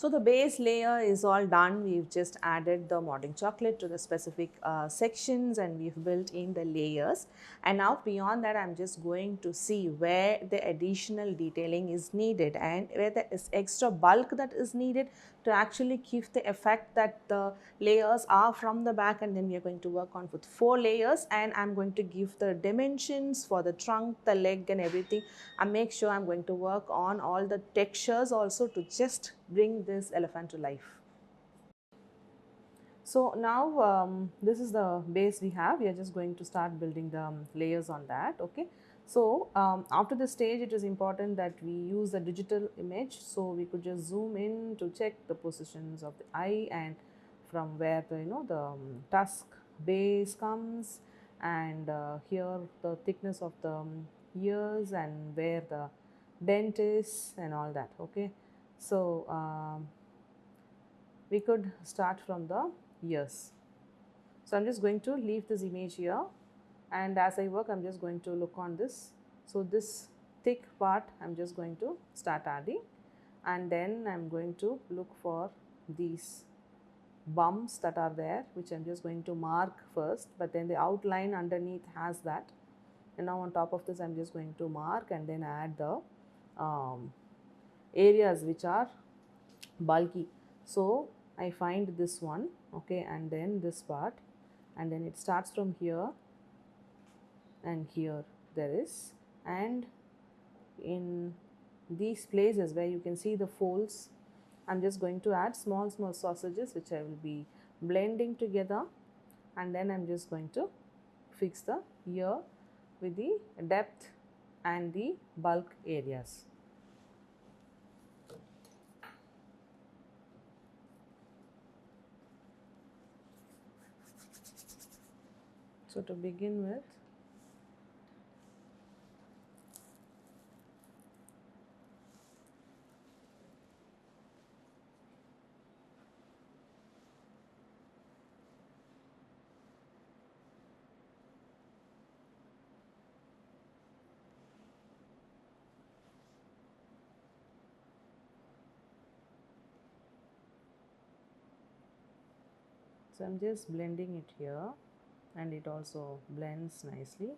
So the base layer is all done. We've just added the molding chocolate to the specific sections, and we've built in the layers. And now beyond that, I'm just going to see where the additional detailing is needed and where there is extra bulk that is needed to actually give the effect that the layers are from the back. And then we are going to work on with 4 layers, and I'm going to give the dimensions for the trunk, the leg and everything, and make sure I'm going to work on all the textures also to just bring this elephant to life. So now this is the base we have. We are just going to start building the layers on that. Okay. So after this stage, it is important that we use a digital image. So we could just zoom in to check the positions of the eye and from where the the tusk base comes, and here the thickness of the ears and where the dent is and all that. Okay. So we could start from the ears. So I'm just going to leave this image here, and as I work I'm just going to look on this. So this thick part I'm just going to start adding, and then I'm going to look for these bumps that are there, which I'm just going to mark first, but then the outline underneath has that. And now on top of this I'm just going to mark and then add the areas which are bulky. So I find this one, okay, and then this part, and then it starts from here, and here there is, and in these places where you can see the folds, I'm just going to add small sausages which I will be blending together, and then I'm just going to fix the ear with the depth and the bulk areas. So to begin with, so I'm just blending it here, and it also blends nicely.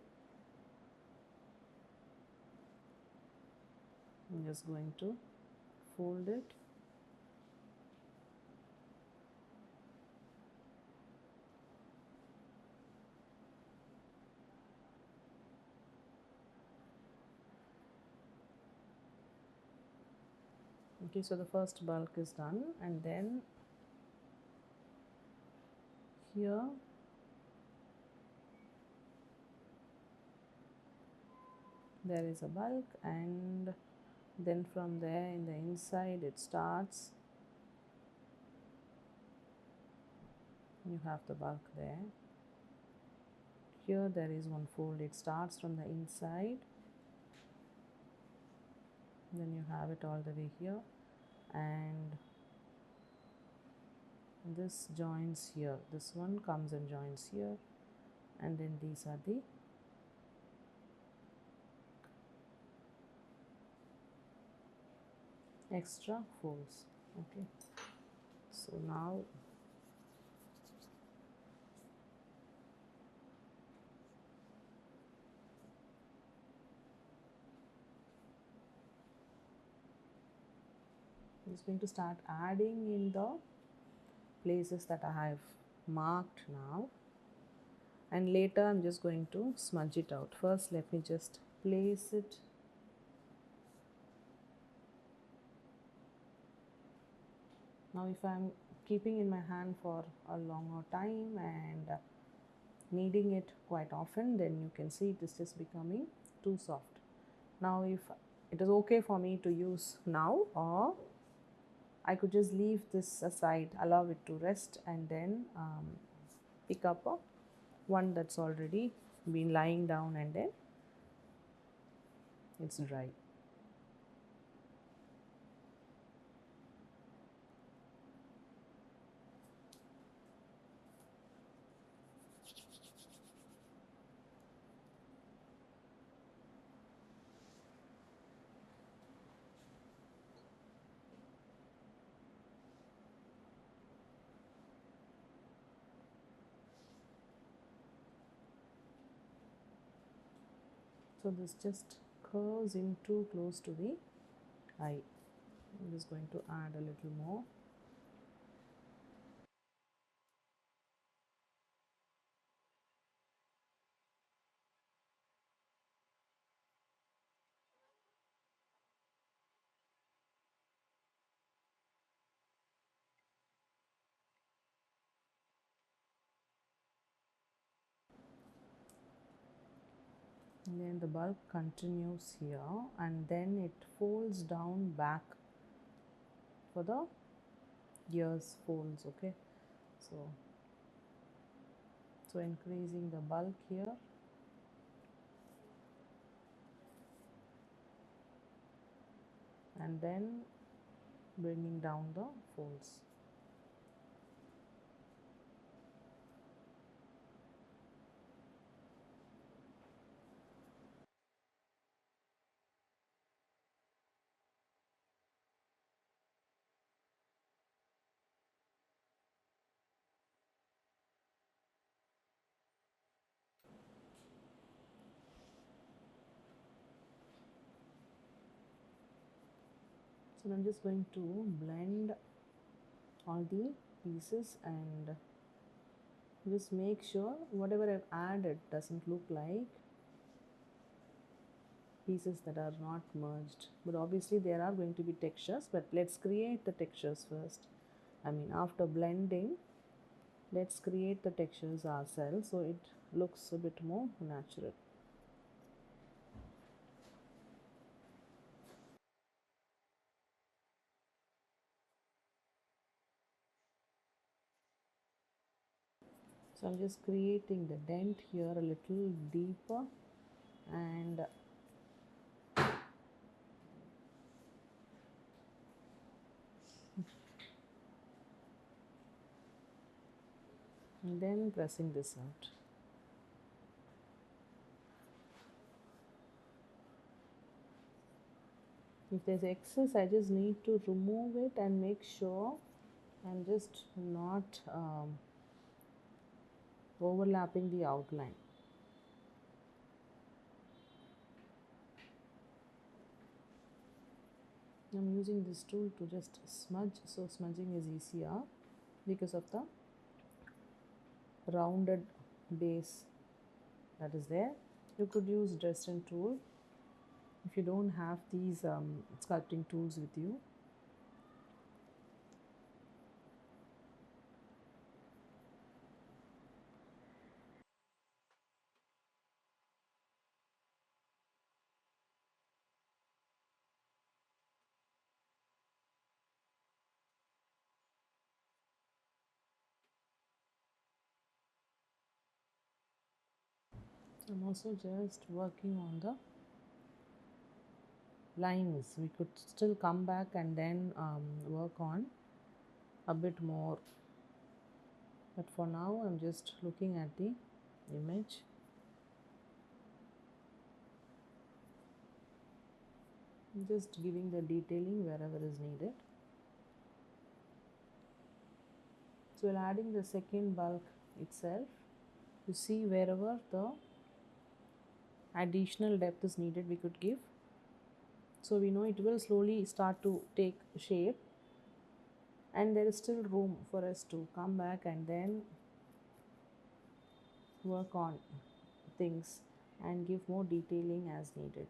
I'm just going to fold it. Okay, so the first bulk is done, and then here there is a bulk, and then from there in the inside it starts. You have the bulk there. Here there is one fold, it starts from the inside, then you have it all the way here, and this joins here, this one comes and joins here, and then these are the extra folds. Okay, so now I'm just going to start adding in the places that I have marked now, and later I'm just going to smudge it out. First let me just place it. Now if I'm keeping in my hand for a longer time and kneading it quite often, then you can see it is just becoming too soft. Now if it is okay for me to use now, or I could just leave this aside, allow it to rest, and then pick up a one that's already been lying down, and then it's dry. So this just curves in too close to the eye. I'm just going to add a little more. And then the bulk continues here, and then it folds down back for the ears folds. Okay, so increasing the bulk here, and then bringing down the folds. So I'm just going to blend all the pieces and just make sure whatever I've added doesn't look like pieces that are not merged. But obviously there are going to be textures, but let's create the textures first. I mean, after blending, let's create the textures ourselves so it looks a bit more natural. So I'm just creating the dent here a little deeper, and then pressing this out. If there's excess, I just need to remove it and make sure I'm just not overlapping the outline. I'm using this tool to just smudge, so smudging is easier because of the rounded base that is there. You could use Dresden tool if you don't have these sculpting tools with you. I'm also just working on the lines. We could still come back and then work on a bit more, but for now I'm just looking at the image, just giving the detailing wherever is needed. So while adding the second bulk itself, you see wherever the additional depth is needed we could give. So we know it will slowly start to take shape, and there is still room for us to come back and then work on things and give more detailing as needed.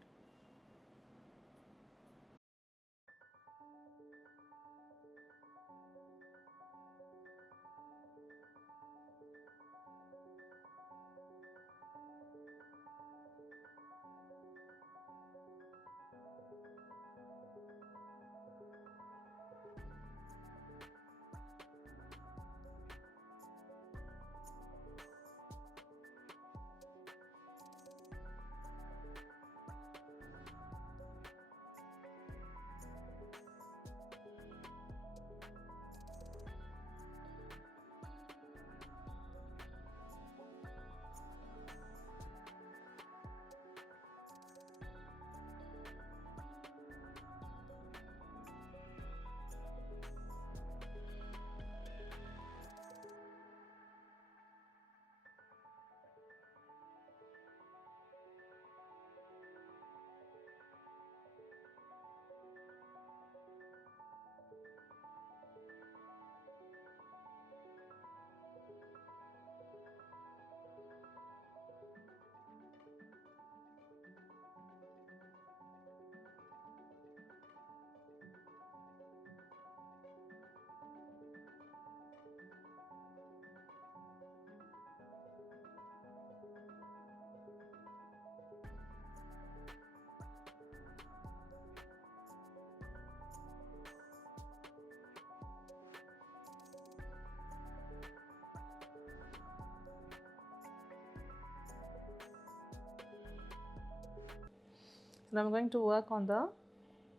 Now I'm going to work on the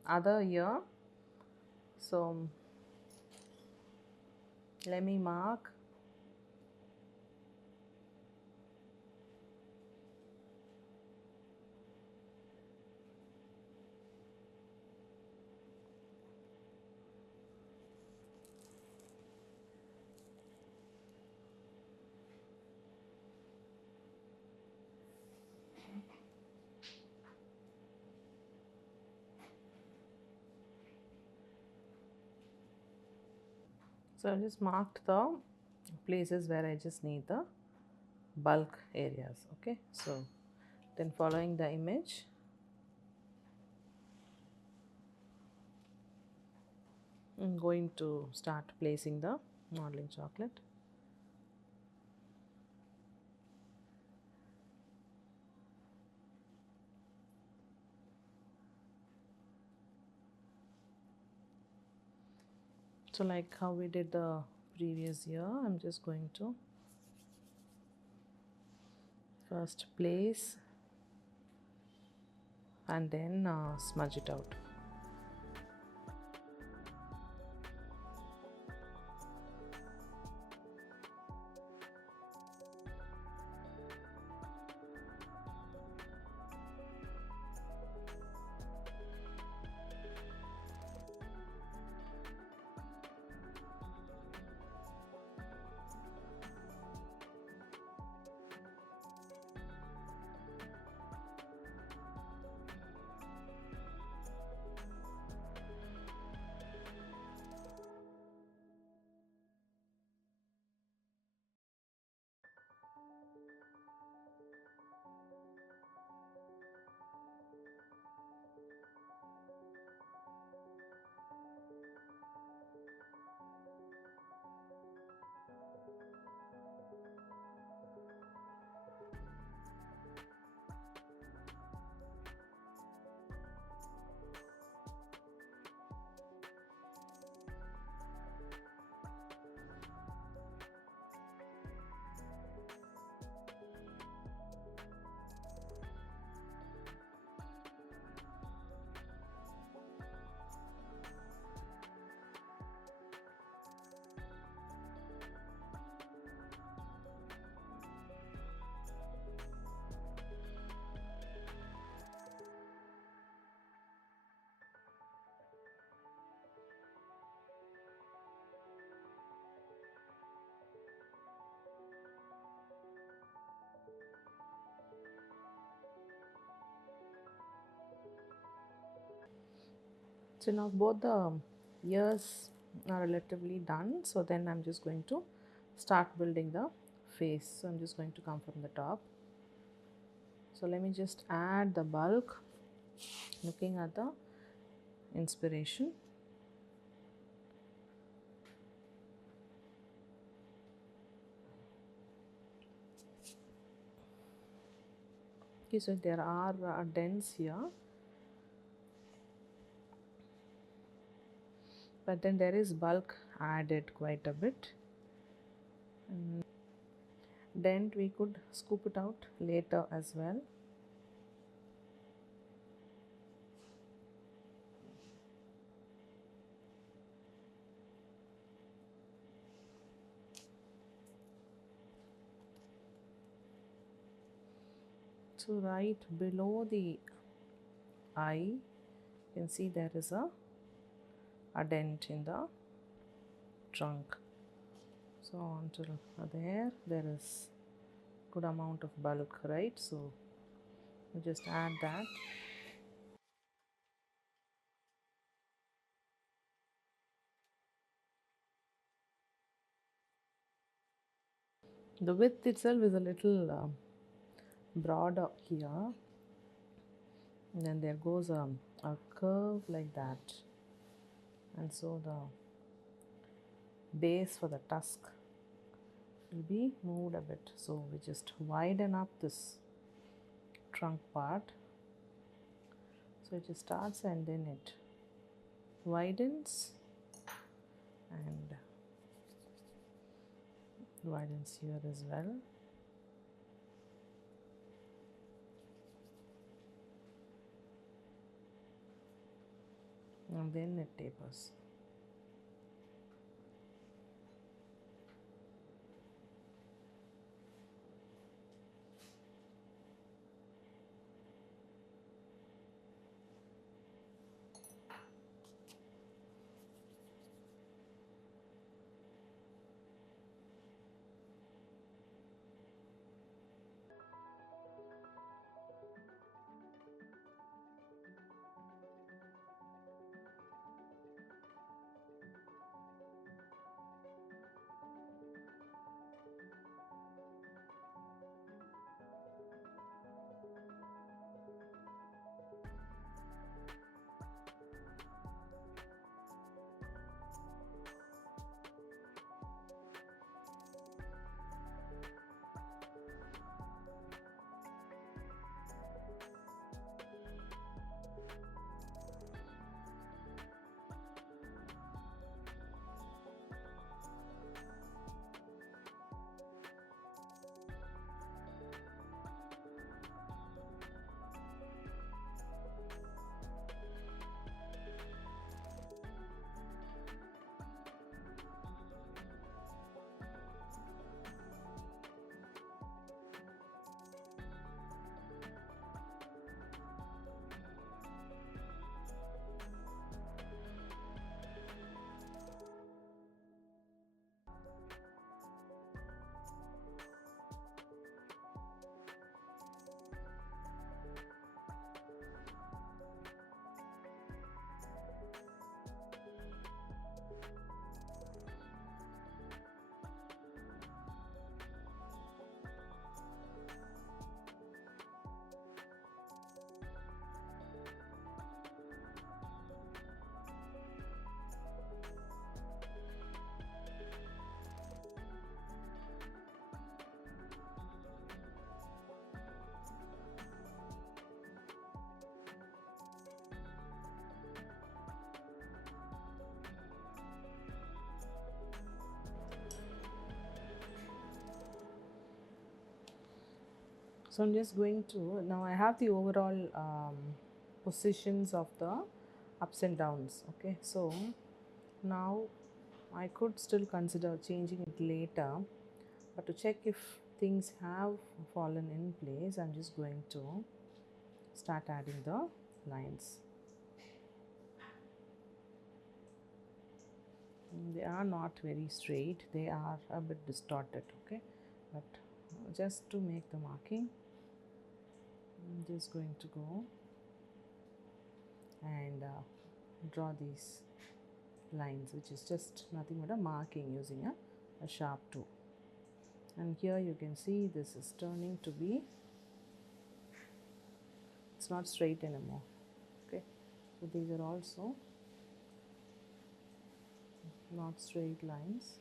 other ear. So let me mark. So I just marked the places where I just need the bulk areas. Okay, so then following the image, I'm going to start placing the modeling chocolate. So like how we did the previous year, I'm just going to first place and then smudge it out. So now both the ears are relatively done. So then I'm just going to start building the face. So I'm just going to come from the top. So let me just add the bulk, looking at the inspiration. Okay, so there are dents here, but then there is bulk added quite a bit. And dent we could scoop it out later as well. So right below the eye, you can see there is a dent in the trunk. So until there is good amount of bulk, right? So you just add that. The width itself is a little broader here, and then there goes a curve like that, and so the base for the tusk will be moved a bit. So we just widen up this trunk part. So it just starts and then it widens and widens here as well. and then it tapers. So I'm just going to, now I have the overall positions of the ups and downs. Okay, so now I could still consider changing it later, but to check if things have fallen in place, I'm just going to start adding the lines. They are not very straight, they are a bit distorted. Okay, but just to make the marking, I'm just going to go and draw these lines, which is just nothing but a marking using a sharp tool. And here you can see this is turning to be, it's not straight anymore. Okay, so these are also not straight lines.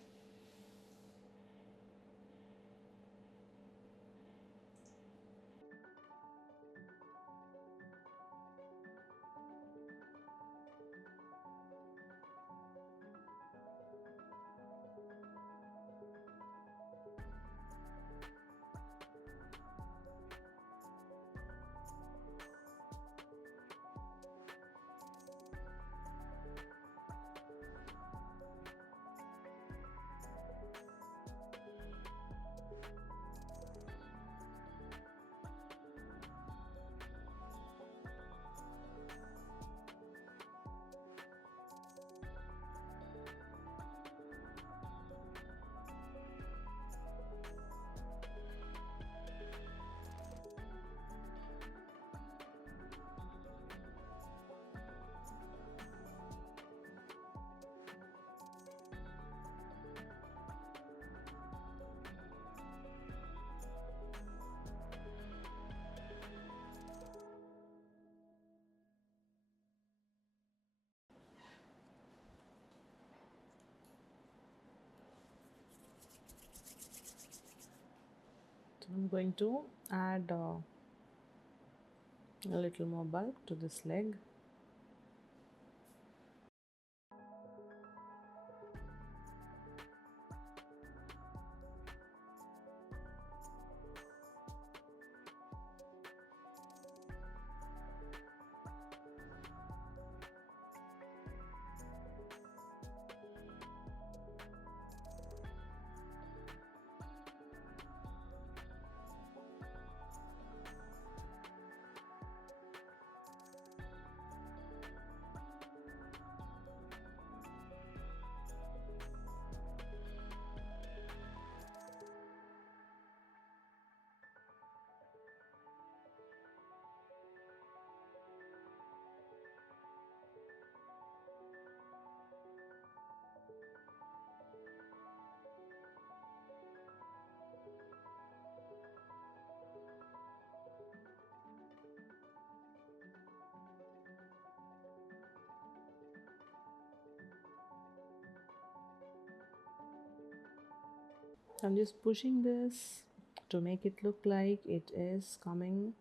So I'm going to add a little more bulk to this leg. I'm just pushing this to make it look like it is coming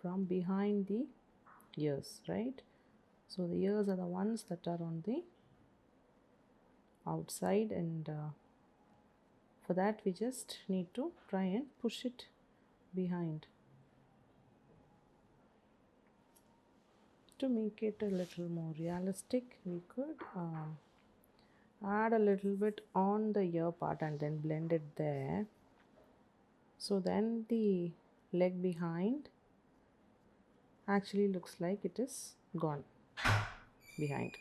from behind the ears, right? So the ears are the ones that are on the outside, and for that we just need to try and push it behind to make it a little more realistic. We could add a little bit on the ear part and then blend it there, so then the leg behind actually looks like it is gone behind.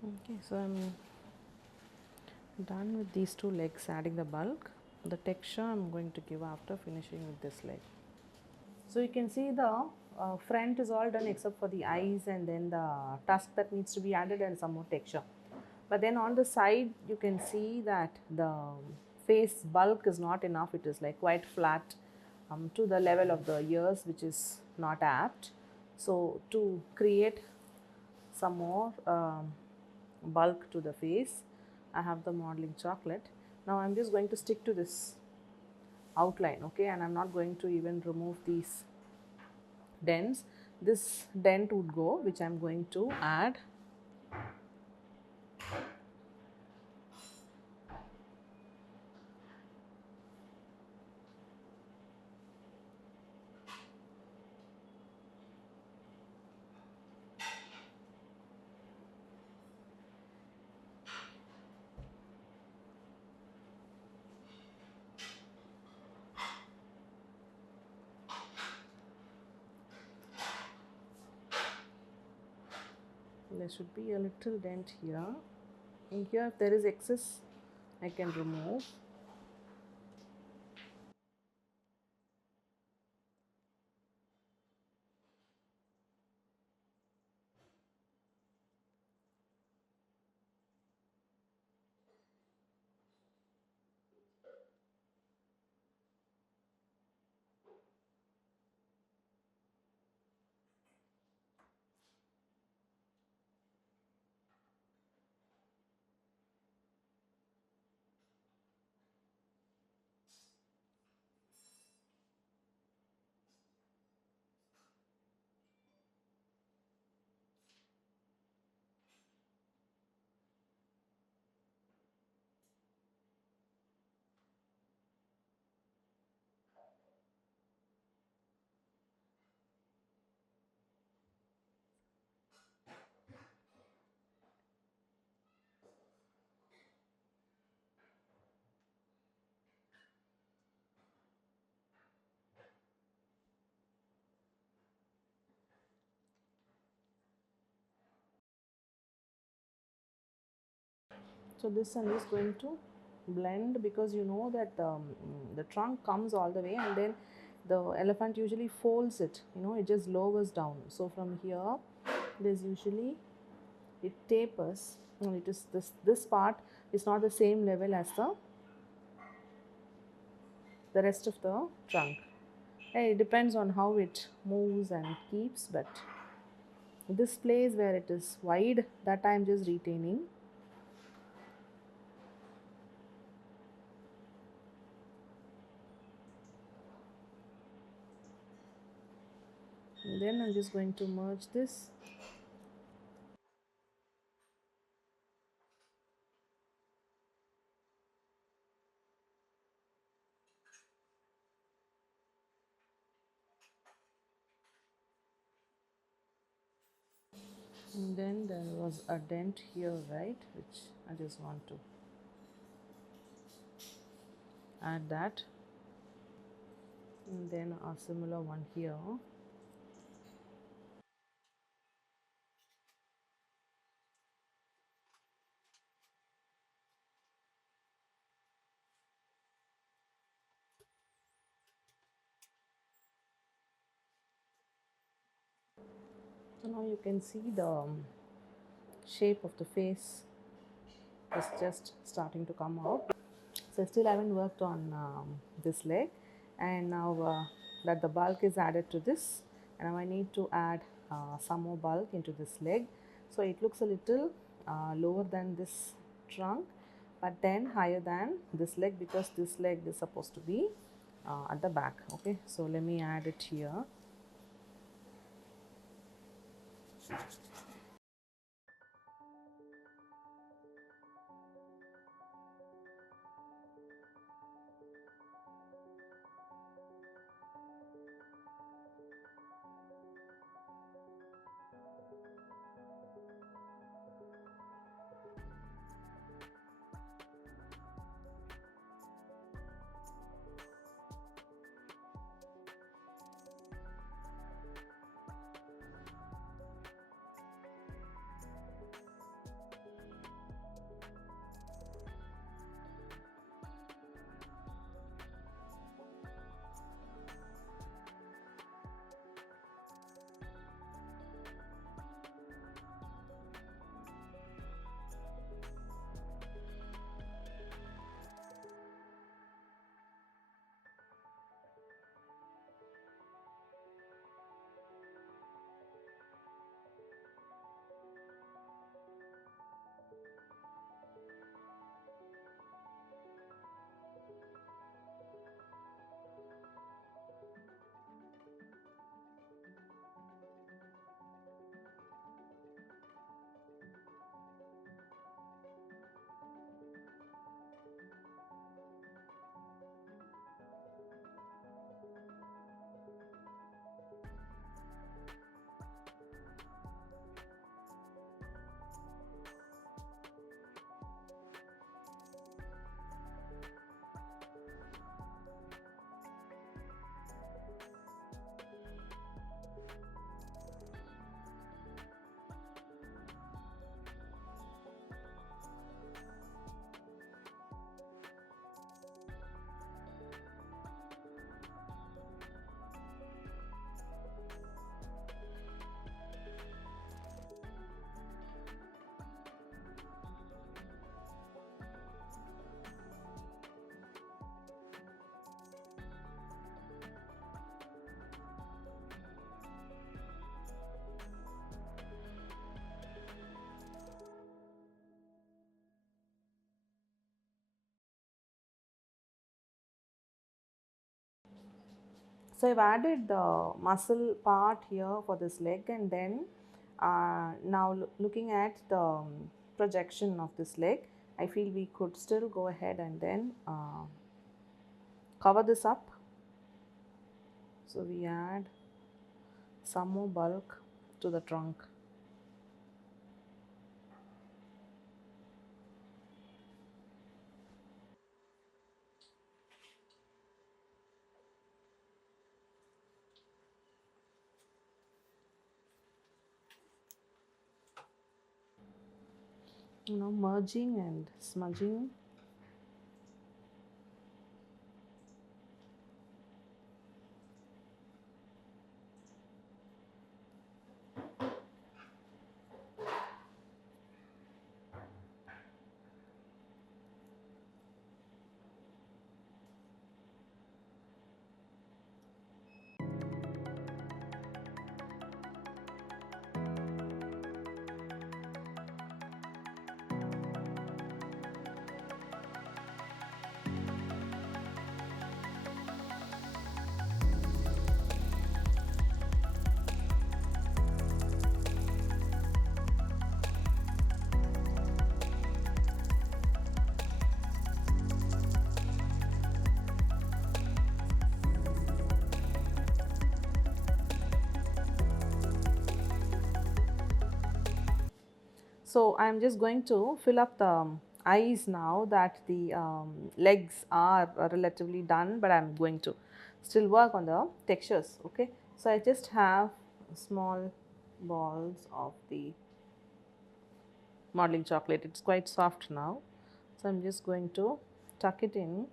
Okay, so I'm done with these two legs, adding the bulk. The texture I'm going to give after finishing with this leg. So you can see the front is all done except for the eyes and then the tusk that needs to be added and some more texture. But then on the side you can see that the face bulk is not enough. It is like quite flat to the level of the ears, which is not apt. So to create some more bulk to the face, I have the modeling chocolate. Now I'm just going to stick to this outline, okay, and I'm not going to even remove these dents. This dent would go, which I'm going to add. There should be a little dent here. In here, if there is excess, I can remove. So this I'm just going to blend, because you know that the trunk comes all the way and then the elephant usually folds it, you know, it just lowers down. So from here there's usually, it tapers, and it is this part is not the same level as the rest of the trunk. And it depends on how it moves and keeps, but this place where it is wide, that I'm just retaining. And then I'm just going to merge this. And then there was a dent here, right, which I just want to add that, and then a similar one here. So now you can see the shape of the face. It's just starting to come out. So still I haven't worked on this leg, and now that the bulk is added to this, and now I need to add some more bulk into this leg. So it looks a little lower than this trunk, but then higher than this leg, because this leg is supposed to be at the back. Okay, so let me add it here. So I've added the muscle part here for this leg, and then now looking at the projection of this leg, I feel we could still go ahead and then cover this up. So we add some more bulk to the trunk. Merging and smudging. So I'm just going to fill up the eyes now that the legs are relatively done, but I'm going to still work on the textures. Okay, so I just have small balls of the modeling chocolate. It's quite soft now, so I'm just going to tuck it in.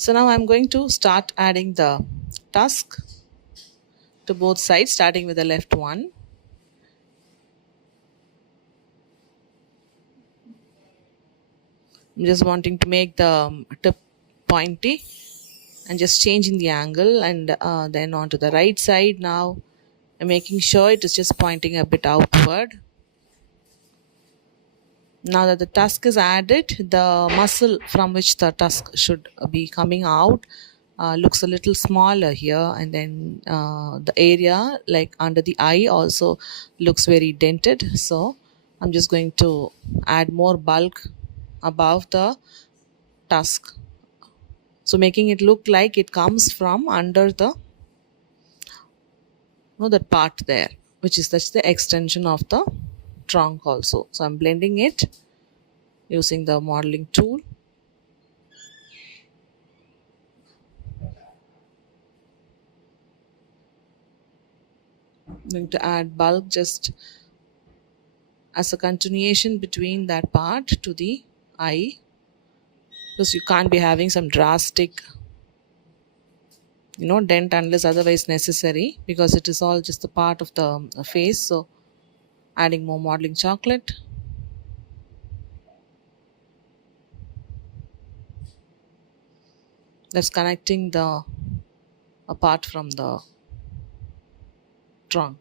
So now I'm going to start adding the tusk to both sides, starting with the left one. I'm just wanting to make the tip pointy and just changing the angle, and then onto the right side now I'm making sure it is just pointing a bit outward. Now that the tusk is added, the muscle from which the tusk should be coming out looks a little smaller here, and then the area like under the eye also looks very dented. So I'm just going to add more bulk above the tusk, so making it look like it comes from under the that part there, which is that's the extension of the trunk also. So I'm blending it using the modeling tool. I'm going to add bulk just as a continuation between that part to the eye, because you can't be having some drastic dent unless otherwise necessary, because it is all just a part of the face. So adding more modeling chocolate. That's connecting the apart from the trunk,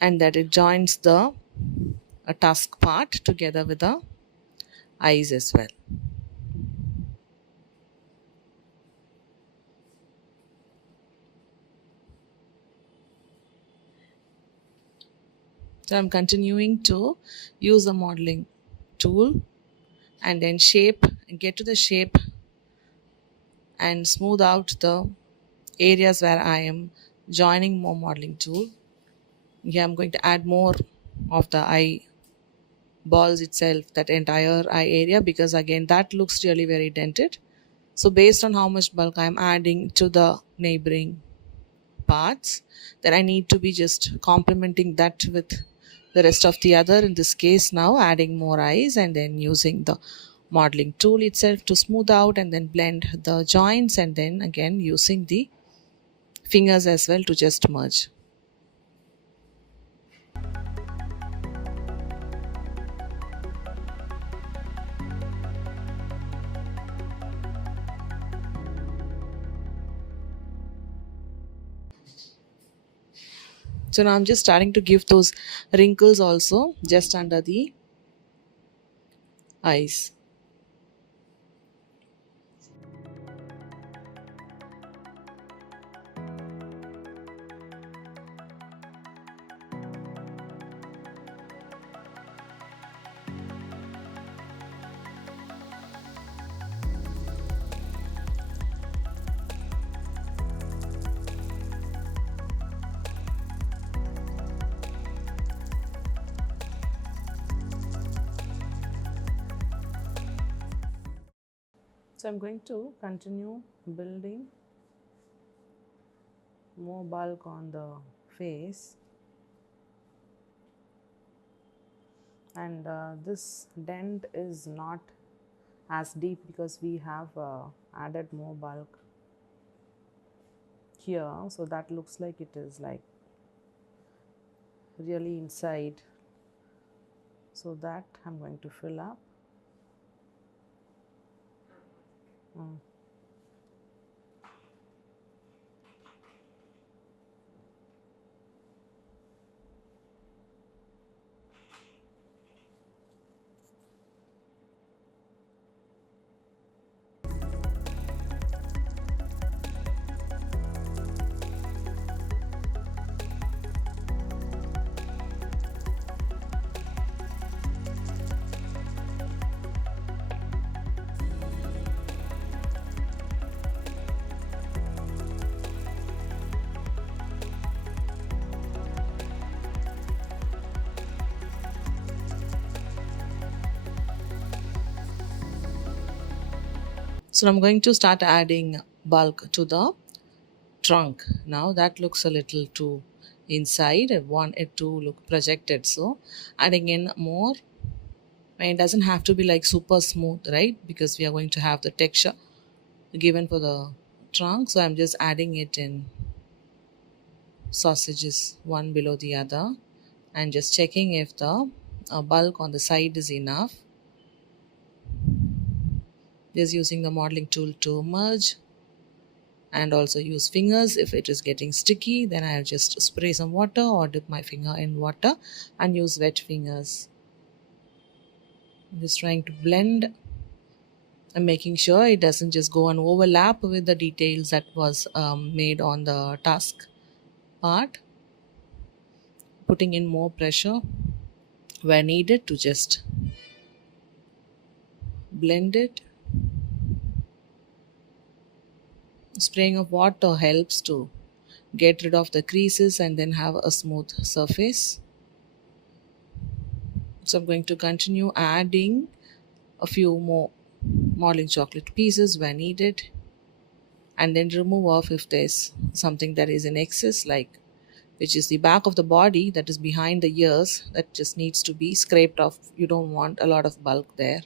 and that it joins the tusk part together with the eyes as well. So I'm continuing to use the modeling tool and then get to the shape and smooth out the areas where I am joining more modeling tool. Here I'm going to add more of the eye balls itself, that entire eye area, because again that looks really very dented. So based on how much bulk I'm adding to the neighboring parts, then I need to be just complementing that with the rest of the other, in this case now adding more eyes, and then using the modeling tool itself to smooth out and then blend the joints, and then again using the fingers as well to just merge. So now I'm just starting to give those wrinkles also just under the eyes. So I'm going to continue building more bulk on the face, and this dent is not as deep because we have added more bulk here, so that looks like it is like really inside. So that I'm going to fill up. So I'm going to start adding bulk to the trunk. Now that looks a little too inside. I want it to look projected, so adding in more And it doesn't have to be like super smooth, right? Because we are going to have the texture given for the trunk. So I'm just adding it in sausages one below the other and just checking if the bulk on the side is enough. Just using the modeling tool to merge, and also use fingers. If it is getting sticky, then I'll just spray some water or dip my finger in water and use wet fingers. I'm just trying to blend and making sure it doesn't just go and overlap with the details that was made on the task part. Putting in more pressure where needed to just blend it. Spraying of water helps to get rid of the creases and then have a smooth surface. So I'm going to continue adding a few more modeling chocolate pieces where needed, and then remove off if there's something that is in excess, like which is the back of the body that is behind the ears, that just needs to be scraped off. You don't want a lot of bulk there.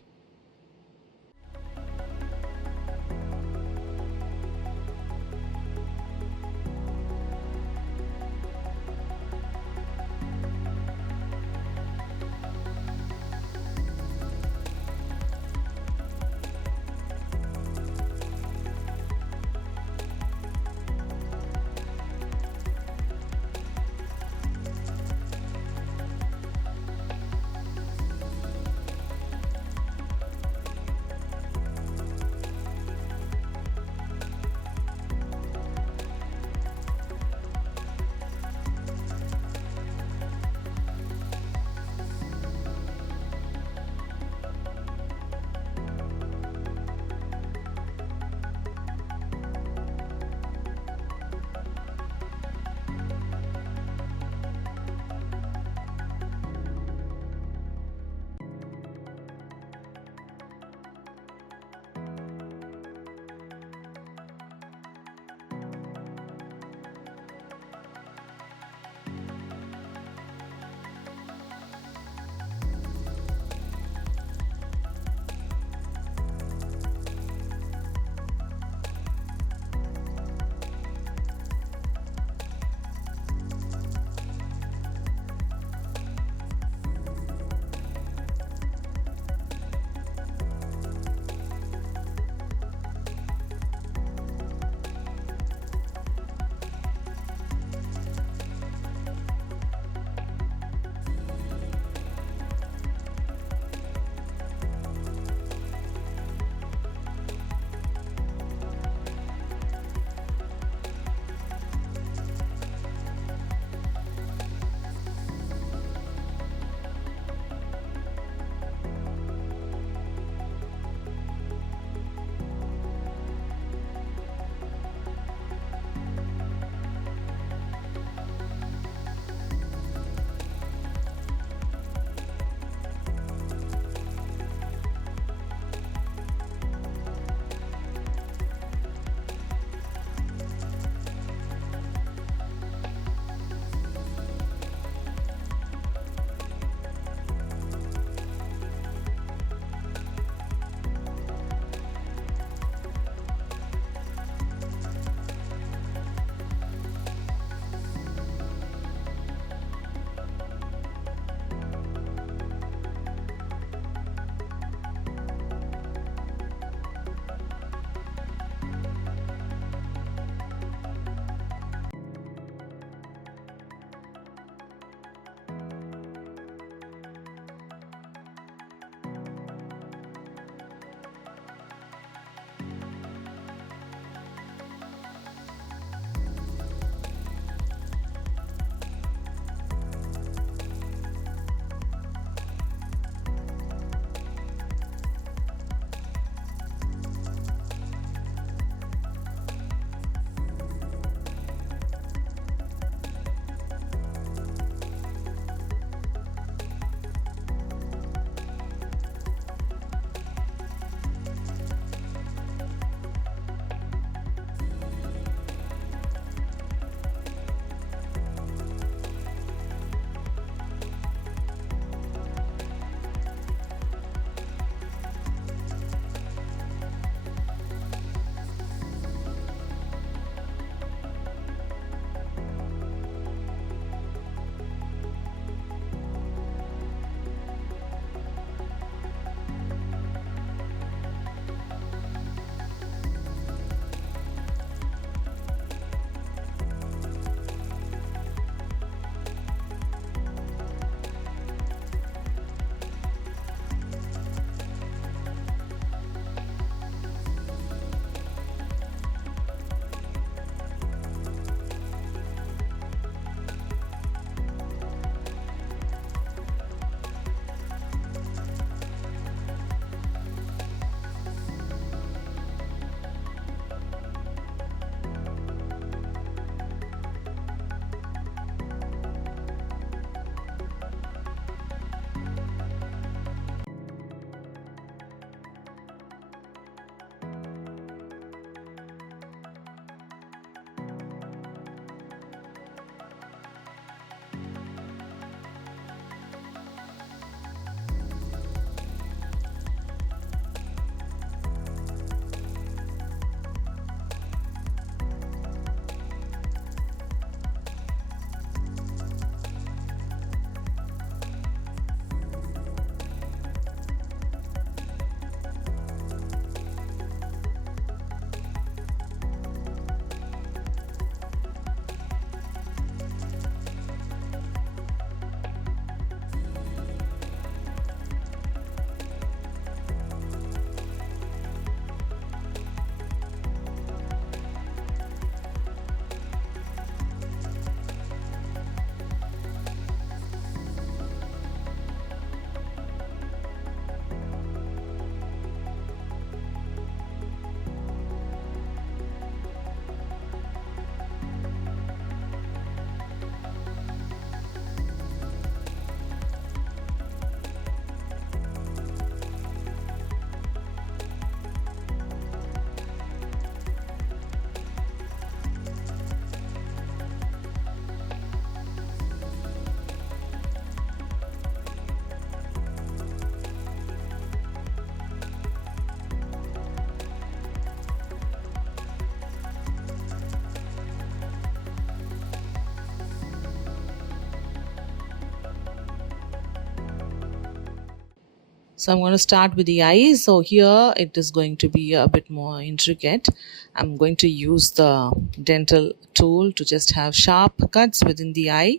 So I'm going to start with the eyes. So here it is going to be a bit more intricate. I'm going to use the dental tool to just have sharp cuts within the eye,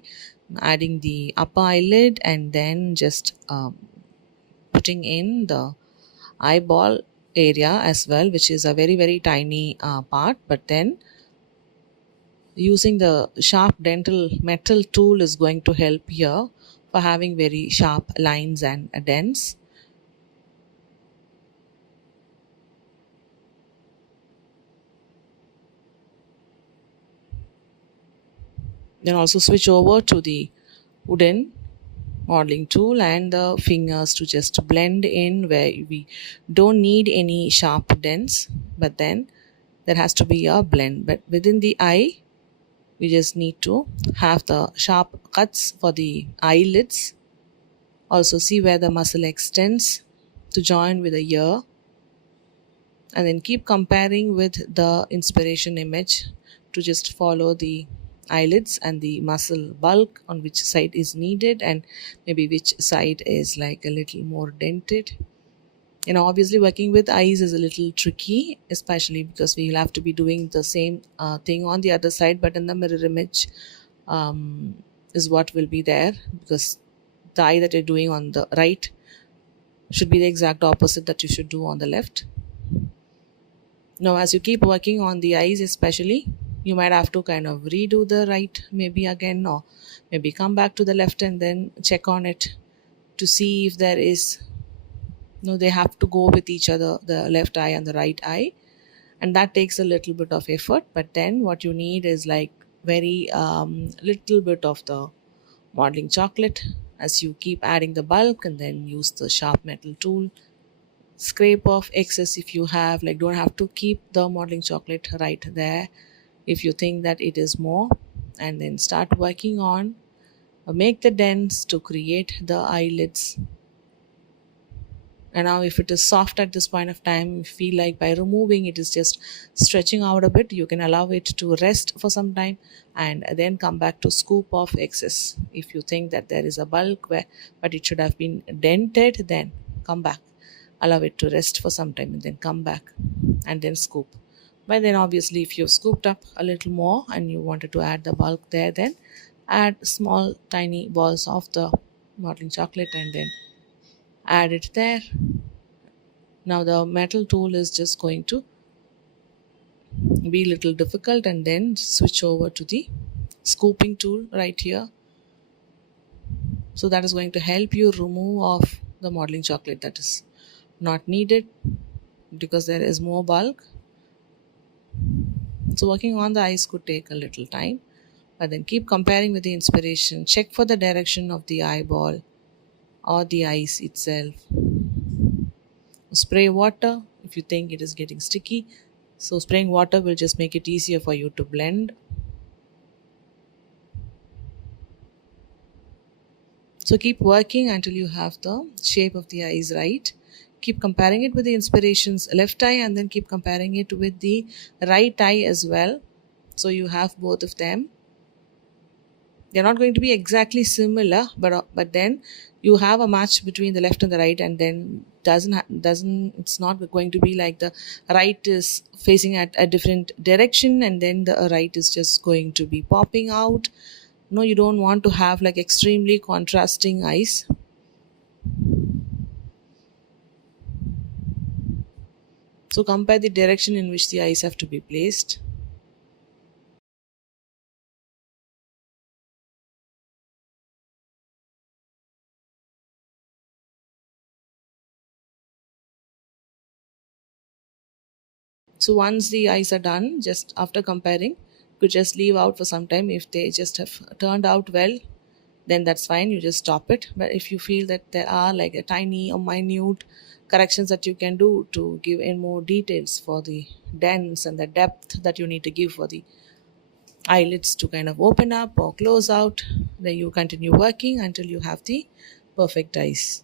adding the upper eyelid and then just putting in the eyeball area as well, which is a very tiny part. But then using the sharp dental metal tool is going to help here for having very sharp lines and dents. Then also switch over to the wooden modeling tool and the fingers to just blend in where we don't need any sharp dents, but then there has to be a blend. But within the eye, we just need to have the sharp cuts for the eyelids. Also see where the muscle extends to join with the ear, and then keep comparing with the inspiration image to just follow the eyelids and the muscle bulk on which side is needed and maybe which side is like a little more dented. Obviously working with eyes is a little tricky, especially because we'll have to be doing the same thing on the other side, but in the mirror image is what will be there, because the eye that you're doing on the right should be the exact opposite that you should do on the left. Now as you keep working on the eyes especially, you might have to kind of redo the right maybe again, or maybe come back to the left and then check on it to see if there is, they have to go with each other, the left eye and the right eye, and that takes a little bit of effort. But then what you need is like very little bit of the modeling chocolate as you keep adding the bulk, and then use the sharp metal tool, scrape off excess if you have, like don't have to keep the modeling chocolate right there if you think that it is more, and then start working on make the dents to create the eyelids. And now if it is soft at this point of time, you feel like by removing it is just stretching out a bit, you can allow it to rest for some time and then come back to scoop off excess. If you think that there is a bulk where but it should have been dented, then come back, allow it to rest for some time and then come back and then scoop. But then obviously if you've scooped up a little more and you wanted to add the bulk there, then add small tiny balls of the modeling chocolate and then add it there. Now the metal tool is just going to be a little difficult, and then switch over to the scooping tool right here. So that is going to help you remove off the modeling chocolate that is not needed because there is more bulk. So working on the eyes could take a little time, but then keep comparing with the inspiration. Check for the direction of the eyeball or the eyes itself. Spray water if you think it is getting sticky. So spraying water will just make it easier for you to blend. So keep working until you have the shape of the eyes right. Keep comparing it with the inspiration's left eye and then keep comparing it with the right eye as well. So you have both of them. They're not going to be exactly similar, but then you have a match between the left and the right, and then it's not going to be like the right is facing at a different direction and then the right is just going to be popping out. No, you don't want to have like extremely contrasting eyes. So compare the direction in which the eyes have to be placed. So once the eyes are done, just after comparing, you could just leave out for some time. If they just have turned out well, then that's fine, you just stop it. But if you feel that there are like a tiny or minute corrections that you can do to give in more details for the dents and the depth that you need to give for the eyelids to kind of open up or close out, then you continue working until you have the perfect eyes.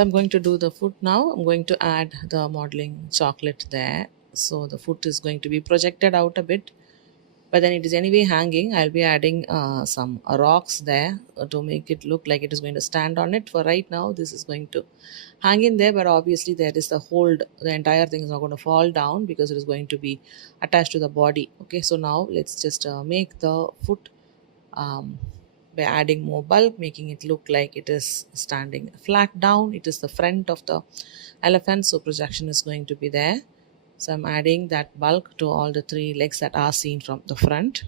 I'm going to do the foot now. I'm going to add the modeling chocolate there. So the foot is going to be projected out a bit, but then it is anyway hanging. I'll be adding some rocks there to make it look like it is going to stand on it. For right now, this is going to hang in there, but obviously there is the hold. The entire thing is not going to fall down because it is going to be attached to the body. Okay, so now let's just make the foot um, by adding more bulk, making it look like it is standing flat down. It is the front of the elephant, so projection is going to be there. So I'm adding that bulk to all the three legs that are seen from the front.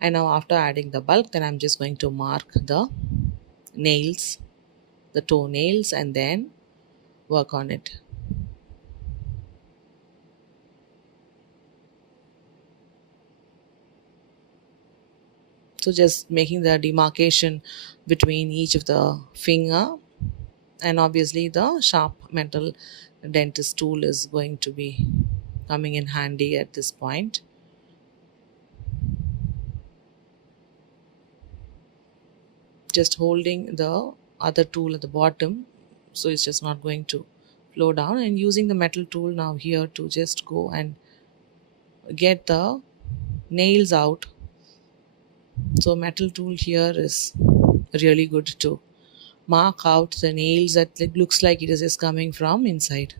And now after adding the bulk, then I'm just going to mark the nails, the toe nails, and then work on it. So just making the demarcation between each of the finger, and obviously the sharp metal dentist tool is going to be coming in handy at this point. Just holding the other tool at the bottom, so it's just not going to flow down, and using the metal tool now here to just go and get the nails out. So metal tool here is really good to mark out the nails that it looks like it is just coming from inside.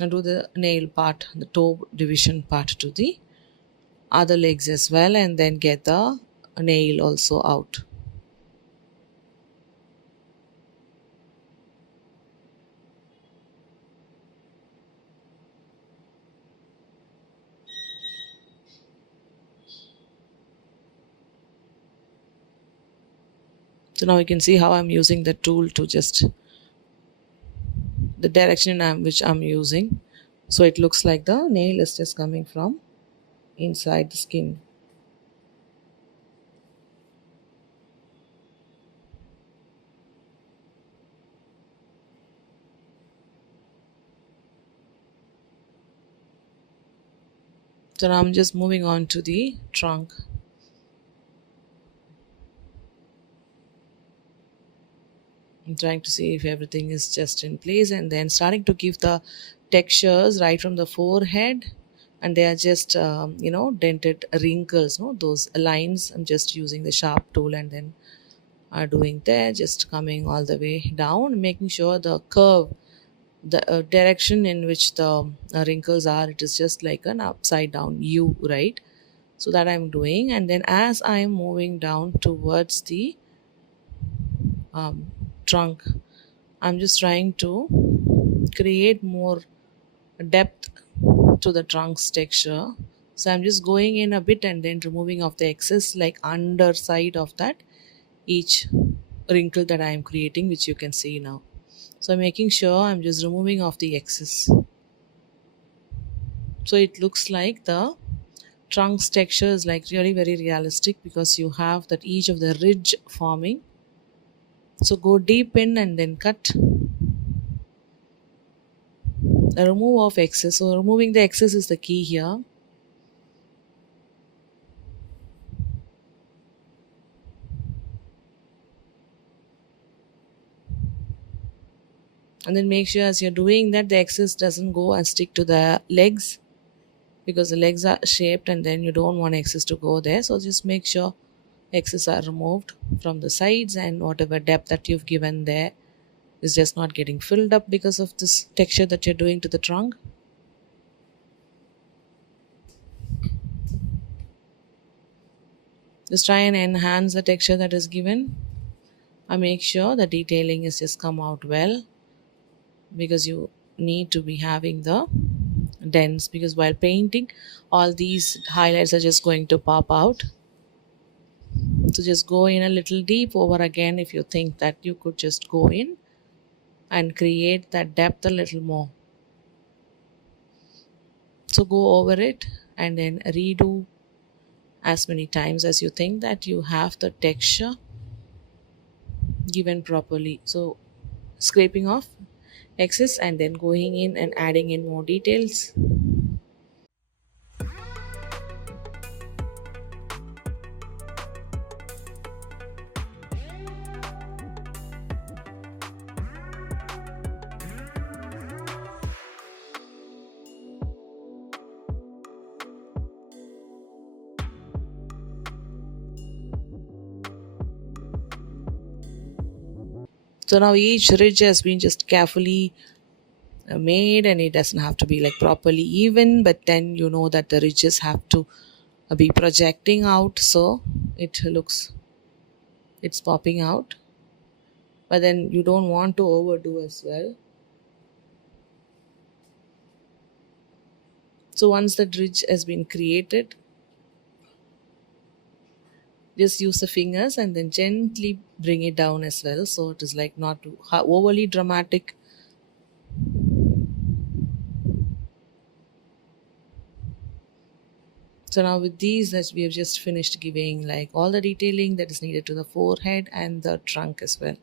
And do the nail part, the toe division part to the other legs as well, and then get the nail also out. So now you can see how I'm using the tool to just the direction which I'm using. So it looks like the nail is just coming from inside the skin. So now I'm just moving on to the trunk. I'm trying to see if everything is just in place, and then starting to give the textures right from the forehead, and they are just dented wrinkles, no, those lines. I'm just using the sharp tool and then doing there, just coming all the way down, making sure the curve, the direction in which the wrinkles are, it is just like an upside down U, right? So that I'm doing, and then as I'm moving down towards the um, trunk, I'm just trying to create more depth to the trunk's texture. So I'm just going in a bit and then removing off the excess, like underside of that each wrinkle that I am creating, which you can see now. So I'm making sure I'm just removing off the excess. So it looks like the trunk's texture is like really very realistic because you have that each of the ridge forming. So go deep in and then cut. Remove off excess. So removing the excess is the key here. And then make sure as you're doing that the excess doesn't go and stick to the legs, because the legs are shaped and then you don't want excess to go there. So just make sure excess are removed from the sides, and whatever depth that you've given there is just not getting filled up because of this texture that you're doing to the trunk. Just try and enhance the texture that is given. I make sure the detailing is just come out well, because you need to be having the dents, because while painting all these highlights are just going to pop out. So just go in a little deep over again if you think that you could just go in and create that depth a little more. So go over it and then redo as many times as you think that you have the texture given properly. So scraping off excess and then going in and adding in more details. So now each ridge has been just carefully made, and it doesn't have to be like properly even, but then you know that the ridges have to be projecting out, so it looks, it's popping out, but then you don't want to overdo as well. So once the ridge has been created, just use the fingers and then gently bring it down as well, so it is like not too overly dramatic. So now with these, that we have just finished giving like all the detailing that is needed to the forehead and the trunk as well.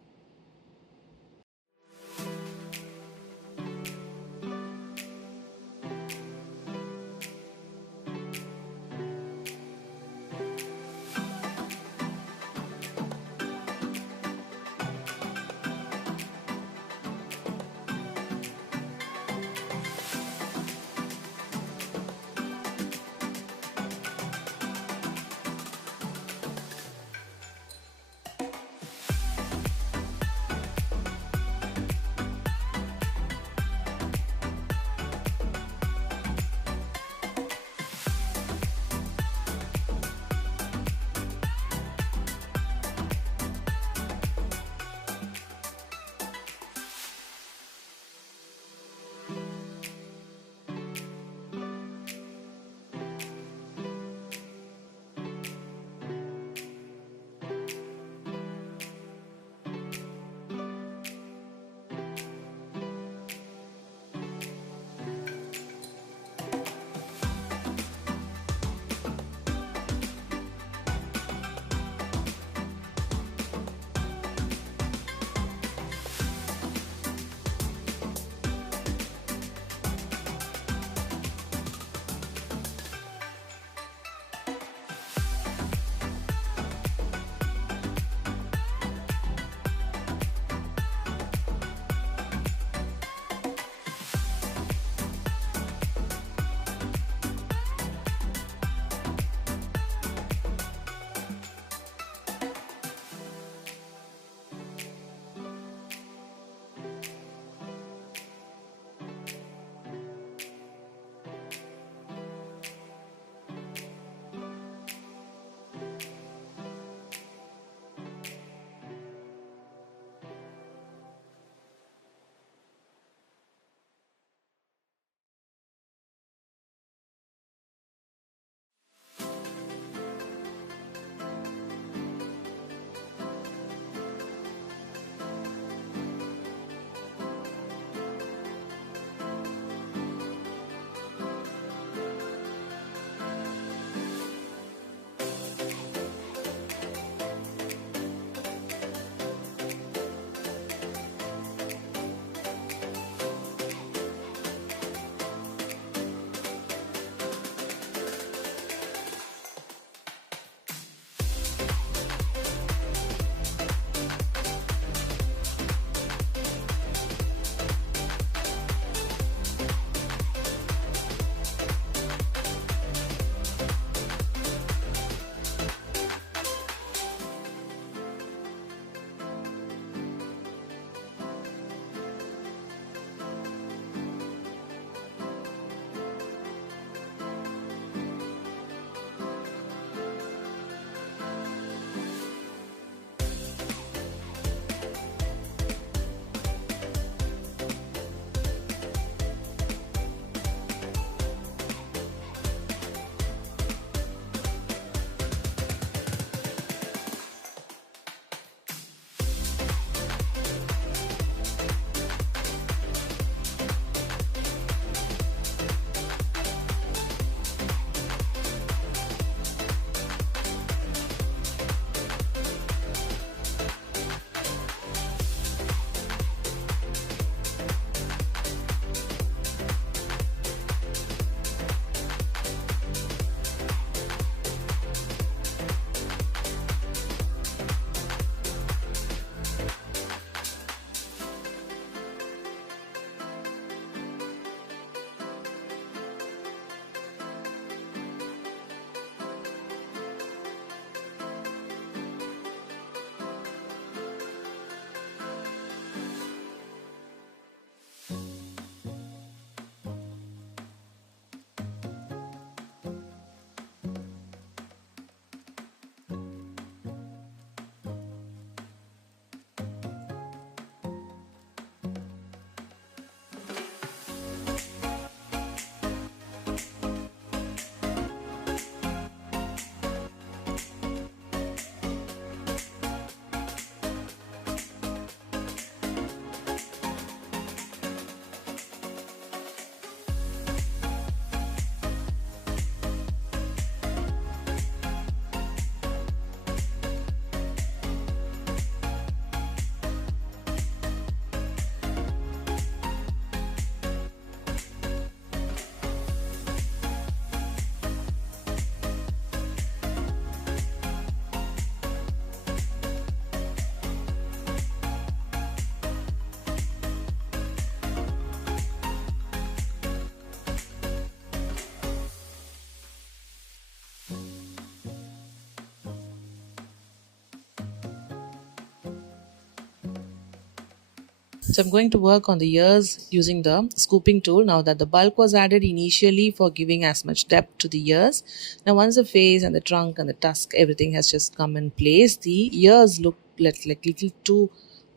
So I'm going to work on the ears using the scooping tool. Now that the bulk was added initially for giving as much depth to the ears, now once the face and the trunk and the tusk, everything has just come in place, the ears look like little too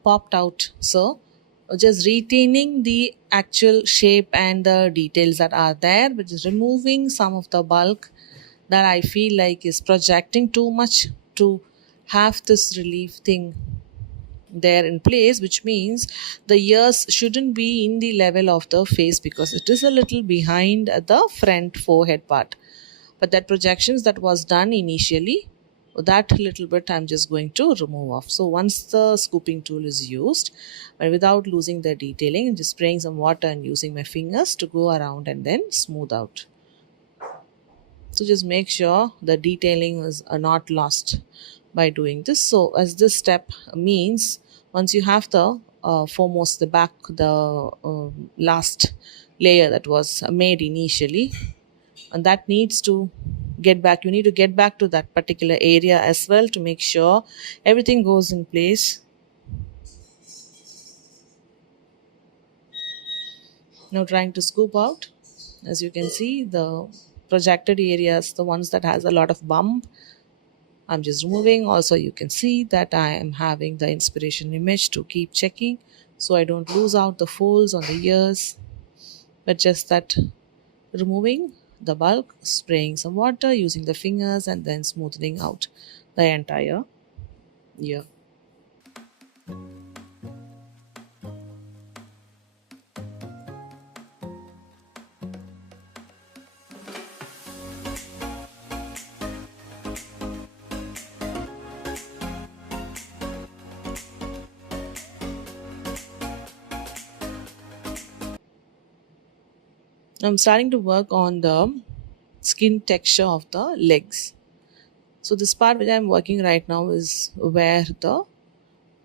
popped out. So just retaining the actual shape and the details that are there, but just removing some of the bulk that I feel like is projecting too much to have this relief thing there in place, which means the ears shouldn't be in the level of the face because it is a little behind the front forehead part. But that projections that was done initially, that little bit I'm just going to remove off. So once the scooping tool is used, but without losing the detailing, I'm just spraying some water and using my fingers to go around and then smooth out. So just make sure the detailing is not lost by doing this. So as this step means, once you have the foremost, the back, the last layer that was made initially, and that needs to get back, you need to get back to that particular area as well to make sure everything goes in place. Now trying to scoop out, as you can see, the projected areas, the ones that has a lot of bump, I'm just removing. Also you can see that I am having the inspiration image to keep checking so I don't lose out the folds on the ears, but just that removing the bulk, spraying some water, using the fingers and then smoothing out the entire ear. I'm starting to work on the skin texture of the legs. So this part which I'm working right now is where the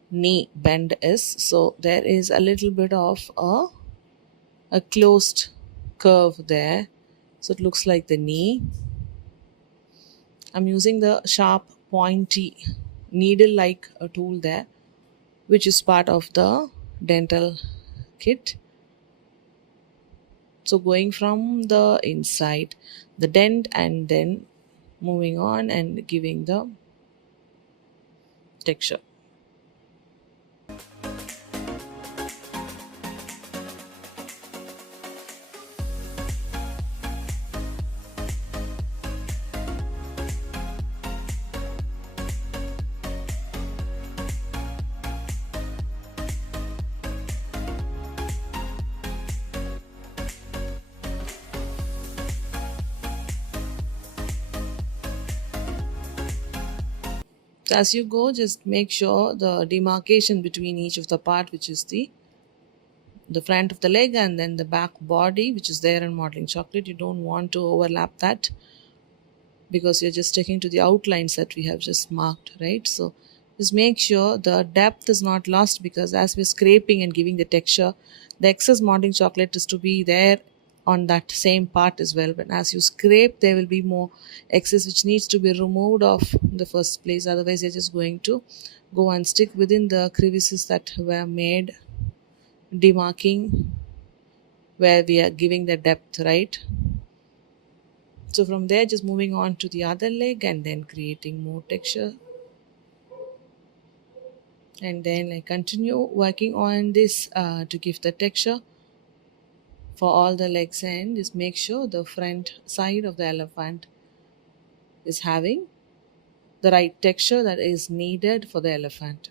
knee bend is. So there is a little bit of a closed curve there. So it looks like the knee. I'm using the sharp pointy needle like a tool there, which is part of the dental kit. So going from the inside, the dent, and then moving on and giving the texture. So as you go, just make sure the demarcation between each of the part, which is the front of the leg and then the back body, which is there in modeling chocolate, you don't want to overlap that because you're just sticking to the outlines that we have just marked, right? So just make sure the depth is not lost, because as we're scraping and giving the texture, the excess modeling chocolate is to be there on that same part as well. But as you scrape, there will be more excess which needs to be removed off in the first place. Otherwise, you're just going to go and stick within the crevices that were made, demarking where we are giving the depth, right? So from there, just moving on to the other leg and then creating more texture. And then I continue working on this to give the texture for all the legs, and just make sure the front side of the elephant is having the right texture that is needed for the elephant.